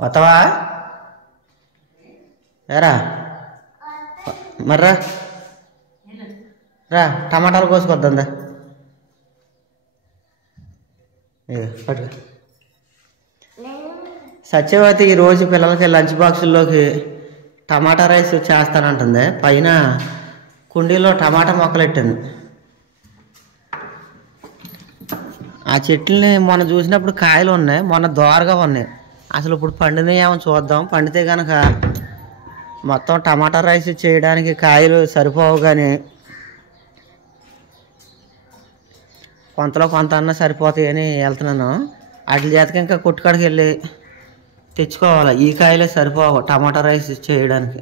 వస్తావా ఏరా మర్రా రా టమాటాలు కోసుకొద్దా పట్టుకో. సత్యవతి ఈరోజు పిల్లలకి లంచ్ బాక్సుల్లోకి టమాటా రైస్ చేస్తానంటుంది. పైన కుండీలో టమాటా మొక్కలు పెట్టాను. ఆ చెట్లని మొన్న చూసినప్పుడు కాయలు ఉన్నాయి, మొన్న దోరగా ఉన్నాయి. అసలు ఇప్పుడు పండినయేమో చూద్దాం. పండితే కనుక మొత్తం టమాటా రైస్ చేయడానికి కాయలు సరిపోవు, కానీ కొంతలో కొంత అన్న సరిపోతాయని వెళ్తున్నాను. వాటి చేతకి ఇంకా కొట్టుకాడికి వెళ్ళి తెచ్చుకోవాలి. ఈ కాయలే సరిపోవు టమాటా రైస్ చేయడానికి.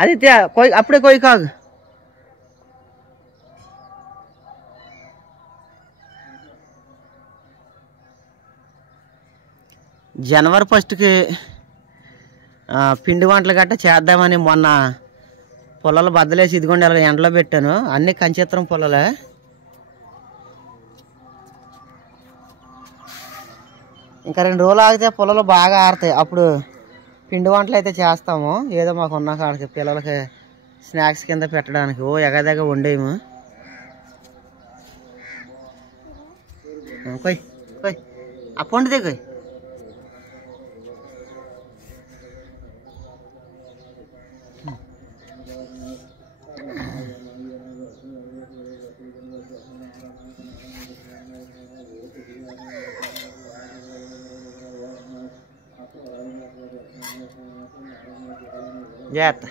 ఆదిత్య కొయ్యి, అప్పుడే కొయ్యి కాదు. జనవరి 1కి పిండి వంటలు గట్ట చేద్దామని మొన్న పొలాలు బద్దలేసి ఇదిగోండి అలా ఎండలో పెట్టాను. అన్ని కంచిత్రం పొలాలే. ఇంకా 2 రోజులు ఆగితే పొలాలు బాగా ఆరుతాయి. అప్పుడు పిండి వంటలు అయితే చేస్తాము. ఏదో మాకు ఉన్న కాడికి పిల్లలకి స్నాక్స్ కింద పెట్టడానికి. ఓ ఎగదగ వండేము. కొయ్ కొయ్ ఆ పండుదే కొయ్. జాగ్రత్త.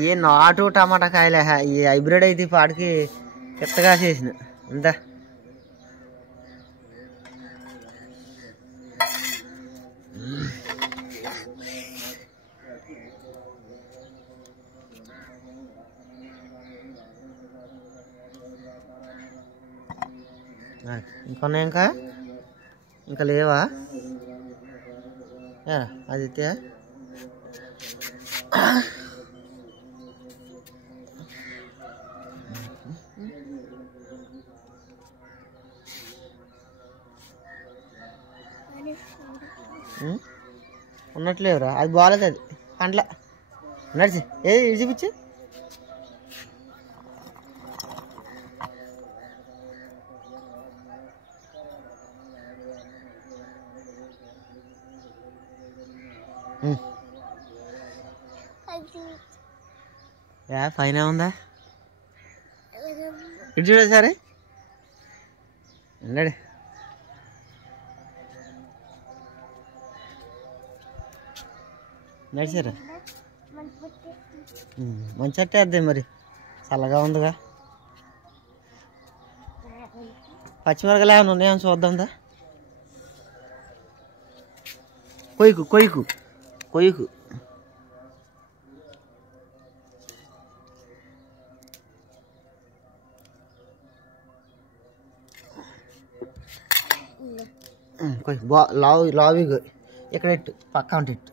ఈ నాటు టమాటా కాయలే, ఈ హైబ్రిడ్ అయితే పాడికి కిత్తగా చేసిన అంతా. ఇంకొన్నాయి, ఇంకా లేవా ఆదిత్య? ఉన్నట్లేవురా, అది బాగాలేదు. అది పండ్ల నడిచి ఏది చూపించి. పైన ఉందా ఇటు చూడ సరే అన్నాడు. నడిచారా మంచి అట్టే అద్దాయి. మరి చల్లగా ఉందిగా. పచ్చిమిరకలు ఏమైనా ఉన్నాయేమో చూద్దాందా. కొయ్యకు కొయ్యకు కొయ్యకు. లావి ఇక్కడ ఇట్టు పక్క ఉంటే ఇట్టు.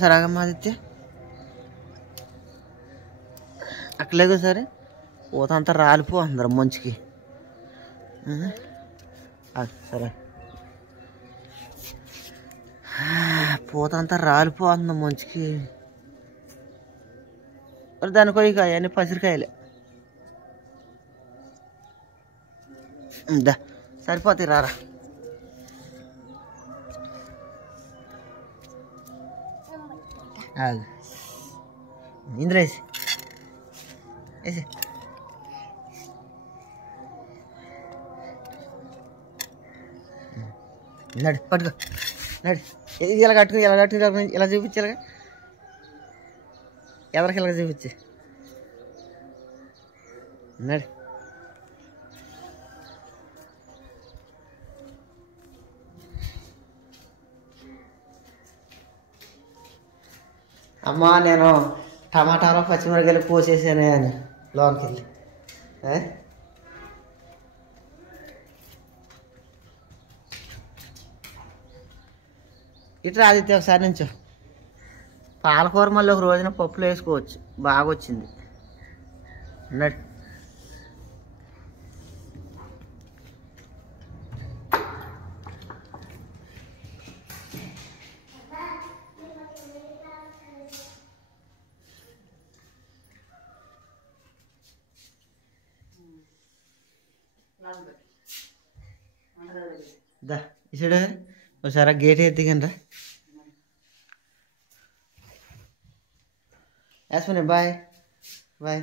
సరాగమ్మా ఆదిత్య అక్కలేగు సరే. పూత అంతా రాలిపో అందరం మంచికి. సరే పూత అంతా రాలిపోతుంది మంచికి. మరి దానికి పోయి అవన్నీ పసిరికాయలే దా సరిపోతాయి. రారా ఇందులో వేసి వేసి. నడు పట్టుకో నడు ఇలా కట్టుకుని ఇలా చూపించి ఇలాగా ఎవరికి ఇలాగ చూపించి నడు. అమ్మా నేను టమాటాలో పచ్చిమిరకాయలు పోసేసానే అని లోనికి వెళ్ళి ఇట్లా ఆదిత్య ఒకసారి నుంచో. పాలకూర మళ్ళీ ఒక రోజున పప్పులో వేసుకోవచ్చు, బాగా వచ్చింది. అన్నాడు దా ఇసుడు ఒకసారి గేట్ ఎత్తికండ్రా. యాస్మిని bye bye.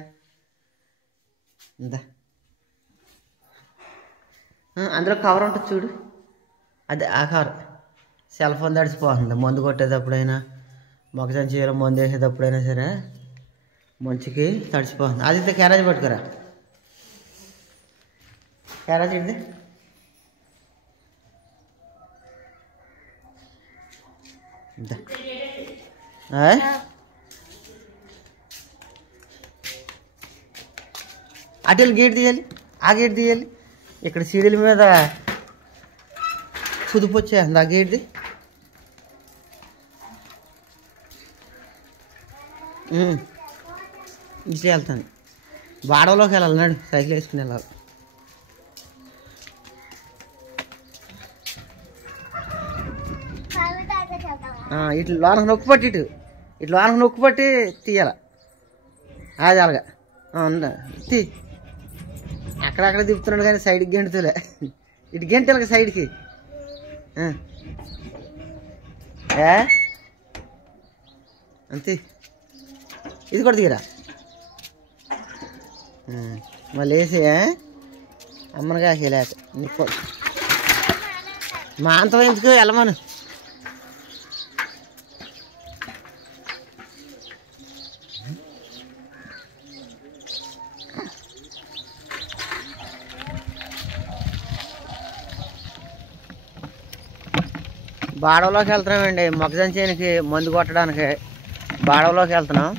ఇందా అందులో కవర్ ఉంటుంది చూడు, అదే ఆ కవర్. సెల్ ఫోన్ తడిచిపోతుంది మందు కొట్టేటప్పుడైనా, మొక్కజొన్న చీరలో మందు వేసేటప్పుడైనా సరే మంచికి తడిచిపోతుంది. అది క్యారేజ్ పట్టుకురా, క్యారేజ్ ఇది. అటు గేట్ తీయాలి, ఆ గేట్ తీయాలి. ఇక్కడ సీడీల మీద కుదుపు వచ్చేయండి, ఆ గేట్ది. ఇచ్చి వెళ్తాను, బాడవలోకి వెళ్ళాలి. నాడు సైకిల్ వేసుకుని వెళ్ళాలి. ఇట్లా లోనకు నొక్కు పట్టి ఇట్లా లోనకు నొక్కు పట్టి తీయాల. అది అలాగా తీ. అక్కడక్కడ తిప్పుతున్నాడు కానీ సైడ్కి గెంటుతులే. ఇటు గెంటలకి సైడ్కి. అంతే. ఇది కూడా తీరా మళ్ళీ వేసి అమ్మనగా లేక మా అంత ఎందుకు వెళ్ళమను. బాడవలోకి వెళ్తున్నామండి, మొక్కజొన్న చేనుకి మందు కొట్టడానికి బాడవలోకి వెళ్తున్నాం.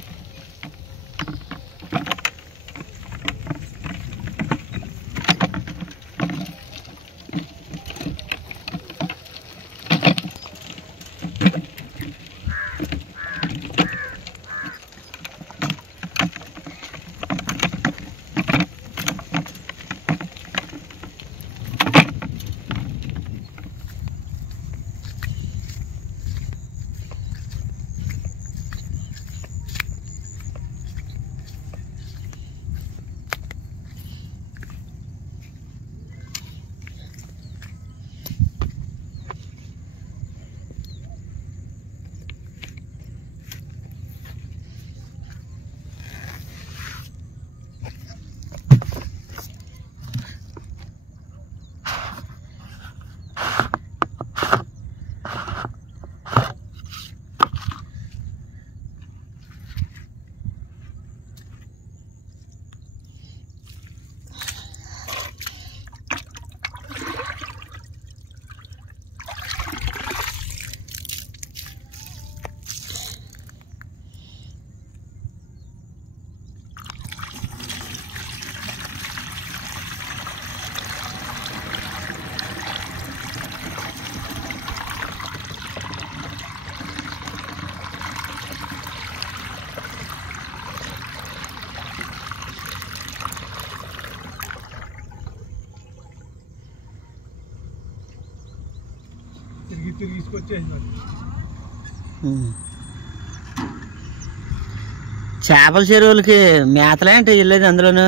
చేపల చెరువులకి మేతలేంటి వెళ్ళేది? అందులోను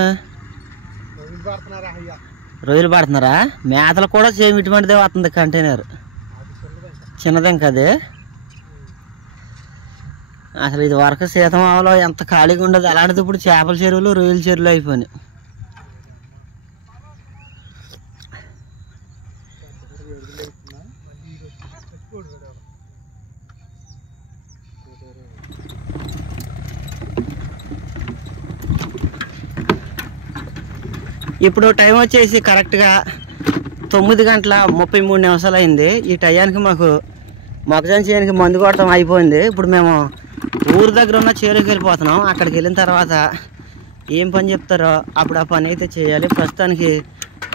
రొయ్యలు పడుతున్నారా? మేతలు కూడా సేమ్ ఇటువంటిదే వస్తుంది కంటైనర్, చిన్నదేం కదే. అసలు ఇది వరకు సీతమావలో ఎంత ఖాళీగా ఉండదు, అలాంటిది ఇప్పుడు చేపల చెరువులు రొయ్యల చెరువులు అయిపోయినాయి. ఇప్పుడు టైం వచ్చేసి కరెక్ట్గా 9:33 అయింది. ఈ టయానికి మాకు మొక్కజొన్న చేనుకి మందు కొట్టడం అయిపోయింది. ఇప్పుడు మేము ఊరు దగ్గర ఉన్న చేలోకి వెళ్ళిపోతున్నాం. అక్కడికి వెళ్ళిన తర్వాత ఏం పని చెప్తారో అప్పుడు ఆ పని అయితే చేయాలి. ప్రస్తుతానికి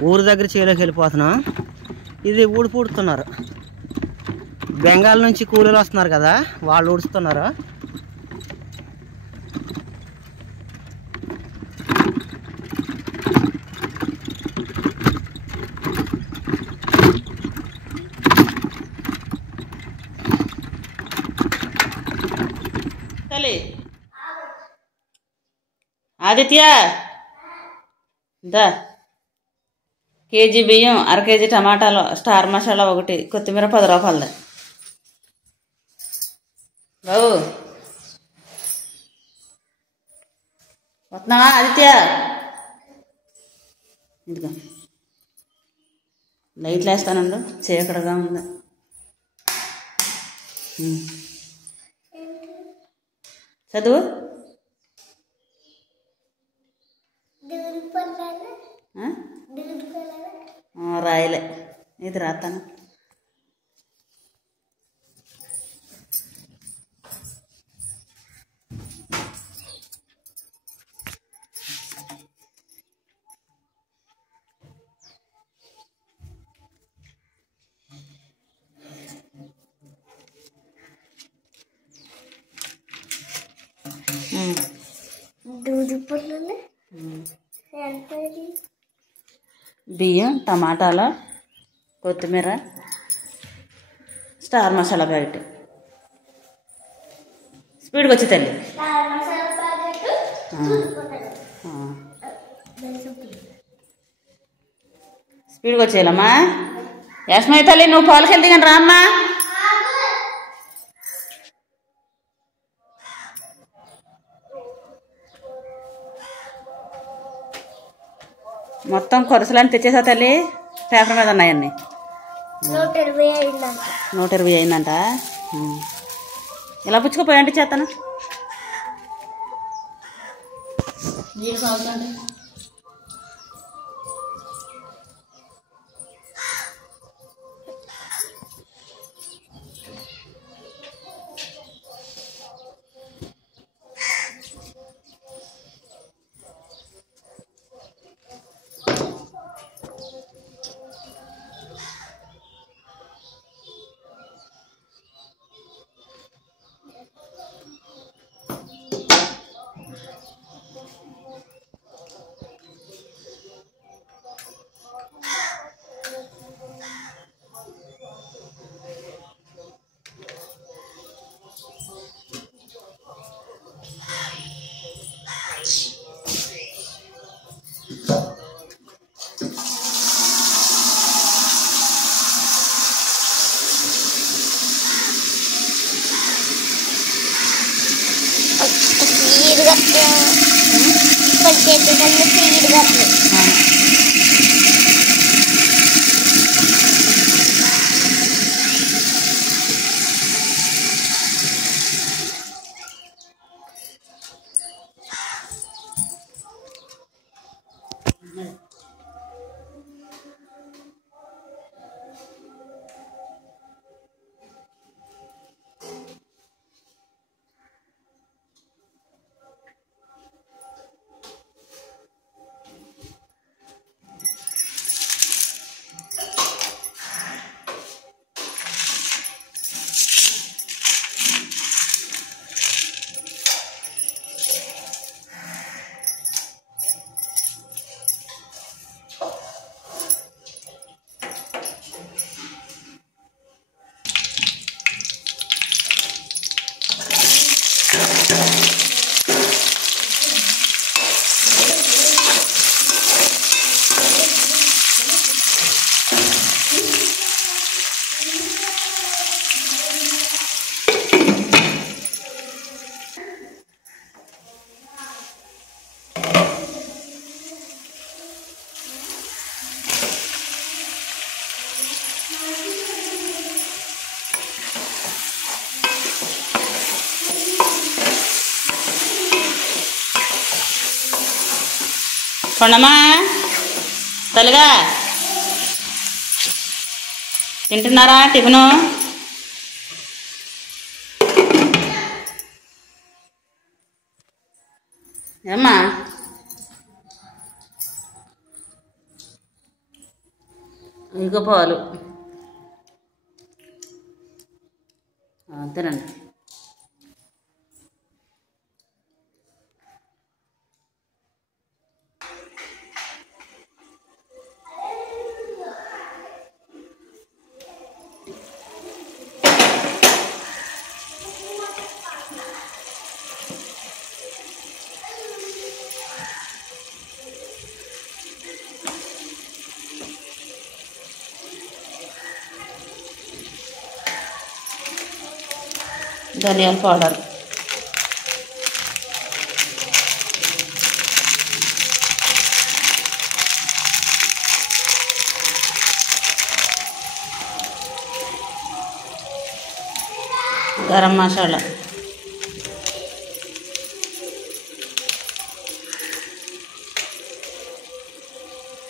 ఊరు దగ్గర చేలోకి వెళ్ళిపోతున్నాం. ఇది ఊడిపూడుతున్నారు. బెంగాల్ నుంచి కూలీలు వస్తున్నారు కదా, వాళ్ళు ఊడుస్తున్నారు. ఆదిత్య దా కేజీ బియ్యం, అర కేజీ టమాటాలు, స్టార్ మసాలా ఒకటి, కొత్తిమీర 10 రూపాయలది. బాబు వస్తున్నావా ఆదిత్య? ఇదిగో లైట్లు వేస్తానండు, చీకటిగా ఉంది. చదువు. రాయలే, ఇది రాస్తాను. బియ్యం, టమాటాలు, కొత్తిమీర, స్టార్ మసాలా ప్యాకెట్. స్పీడ్గా వచ్చి తల్లి. స్పీడ్గా వచ్చేయాలమ్మా. యస్మయ్య తల్లి, నువ్వు పాలకి వెళ్తే కానీ రామ్మా. మొత్తం కొరసలని తెచ్చేసా తల్లి. పేపర్ మీద ఉన్నాయన్నీ. 120 అయిందంట. ఇలా పుచ్చుకుపోయాంటే చేస్తాను. కొండమ్మా తల్లిగా తింటున్నారా టిఫిను? ఏమ్మా ఇంకో పాలు తినండి. ధనియాల పౌడర్, గరం మసాలా,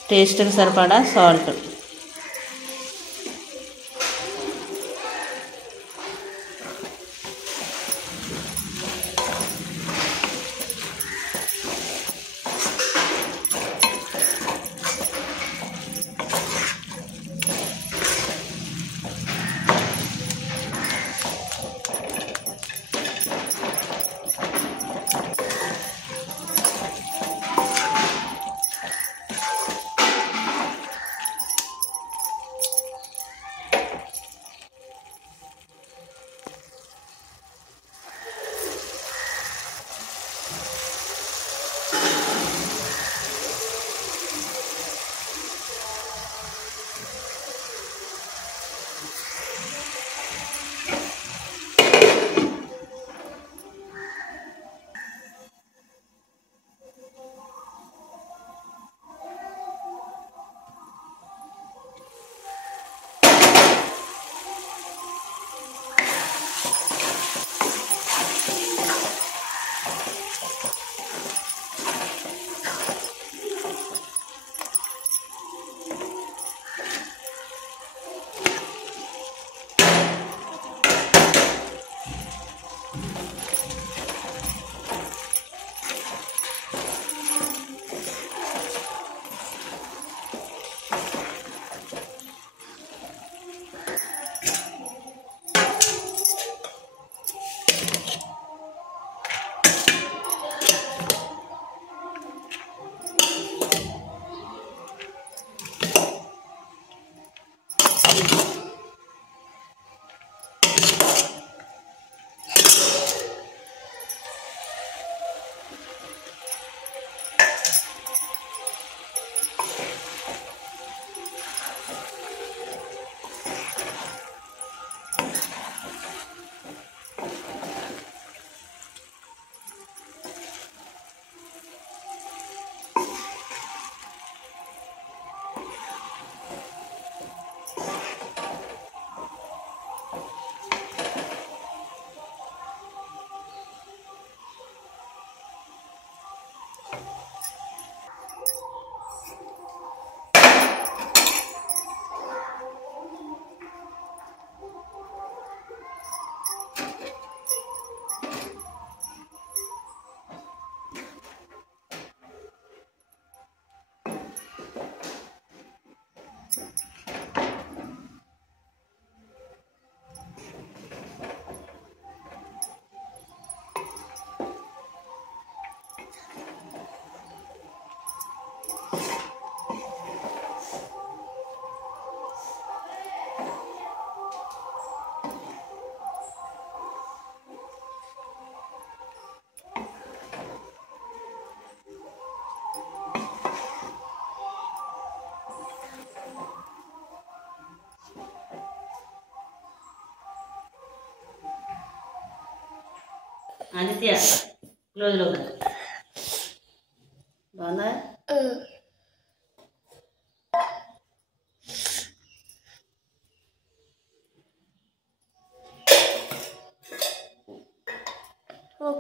టేస్ట్కి సరిపడా సాల్ట్, ఆదిత్య క్లోజ్లో బాగుందా?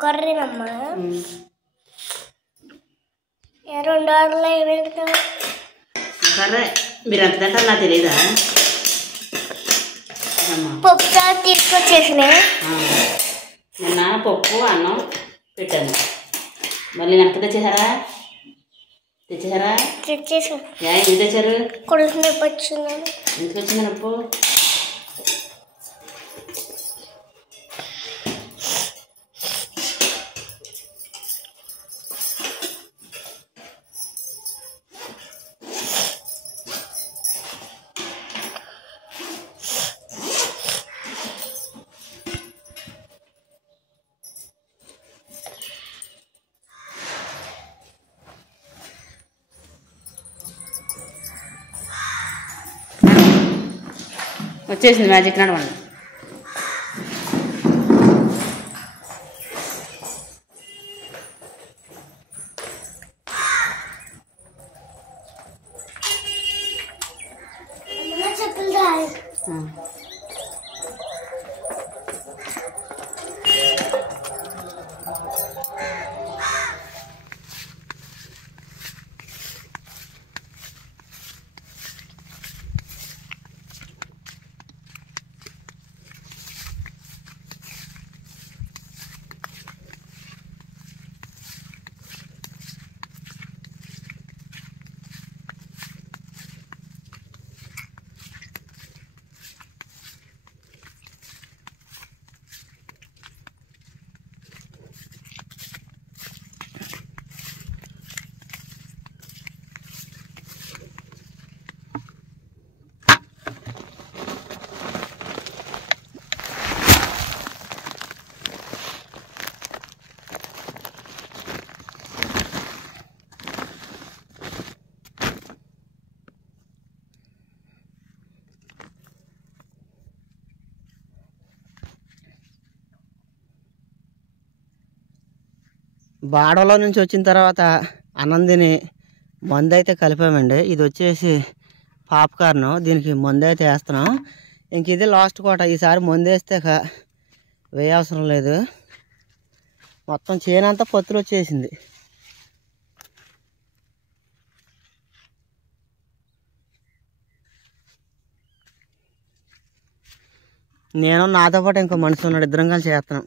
కర్రీనమ్మా 2 ఆర్లు ఏమేమి కర్రే మీరు ఎంత తింటారు నాకు తెలియదా పప్పు తీసుకొచ్చేసిన నిన్న పప్పు అన్నం పెట్టాను మళ్ళీ వెనక తెచ్చేసారా తెచ్చేసి ఎందుకు తెచ్చారు కొడుకు నొప్పి వచ్చిందని ఎందుకు వచ్చింది నొప్పు వచ్చేసింది మ్యాజిక్ నడవండి చెప్పులు రాదు బాడలో నుంచి వచ్చిన తర్వాత అన్నం తిని మందు అయితే కలిపామండి. ఇది వచ్చేసి పాప్కార్న్, దీనికి మందు అయితే వేస్తున్నాం. ఇంక ఇది లాస్ట్ కోట. ఈసారి మందు వేస్తే వేయ అవసరం లేదు. మొత్తం చేనంతా పత్తులు వచ్చేసింది. నేను నాతో పాటు ఇంకో మనిషి ఉన్నాడు, ఇద్దరం కలిసి చేస్తున్నాం.